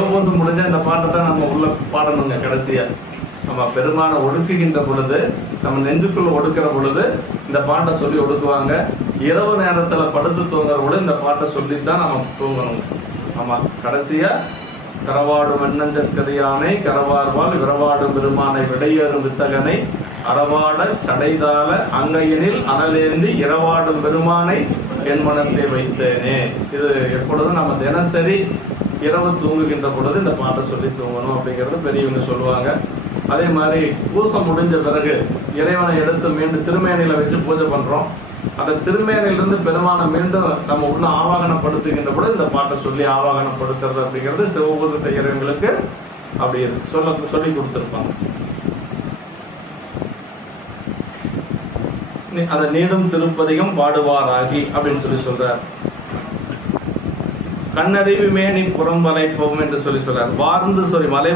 சிவபூசம் முடிஞ்ச இந்த பாட்டை தான் நம்ம உள்ள பாடணுங்க. கடைசியா நம்ம பெருமானை ஒடுக்குகின்ற பொழுது, நம்ம நெஞ்சுக்குள்ள ஒடுக்கிற பொழுது இந்த பாட்டை சொல்லி ஒடுக்குவாங்க. இரவு நேரத்துல படுத்து தூங்குற பொழுது இந்த பாட்டை சொல்லித்தான் நம்ம தூங்கணும். ஆமா, கடைசியா கரவாடும் எண்ணஞ்சற்கரியானை கரவார்வால் விரவாடும் பெருமானை விடையேறும் வித்தகனை அறவாட சடைதால அங்கையனில் அனலேந்தி இரவாடும் பெருமானை என் மனத்தை வைத்தேனே. இது எப்பொழுதும் நம்ம தினசரி இரவு தூங்குகின்ற பொழுது இந்த பாட்டை சொல்லி தூங்கணும் அப்படிங்கிறது பெரியவங்க சொல்லுவாங்க. அதே மாதிரி பூசம் முடிஞ்ச பிறகு இறைவனை எடுத்து மீண்டும் திருமேனியில வச்சு பூஜை பண்றோம். அந்த திருமேனிலிருந்து பெருமானை மீண்டும் நம்ம உள்ள ஆவாகனப்படுத்துகின்ற பொழுது இந்த பாட்டை சொல்லி ஆவாகனப்படுத்துறது அப்படிங்கிறது சிவபூஜை செய்யறவங்களுக்கு அப்படி சொல்லி கொடுத்துருப்பாங்க. அதை நீடும் திருப்பதிகம் பாடுவாராகி அப்படின்னு சொல்லி சொல்றார். கண்ணறிவு மேனி புறம் வளைப்போம் என்று சொல்லி சொல்றார். வார்ந்து சொல்லி மலை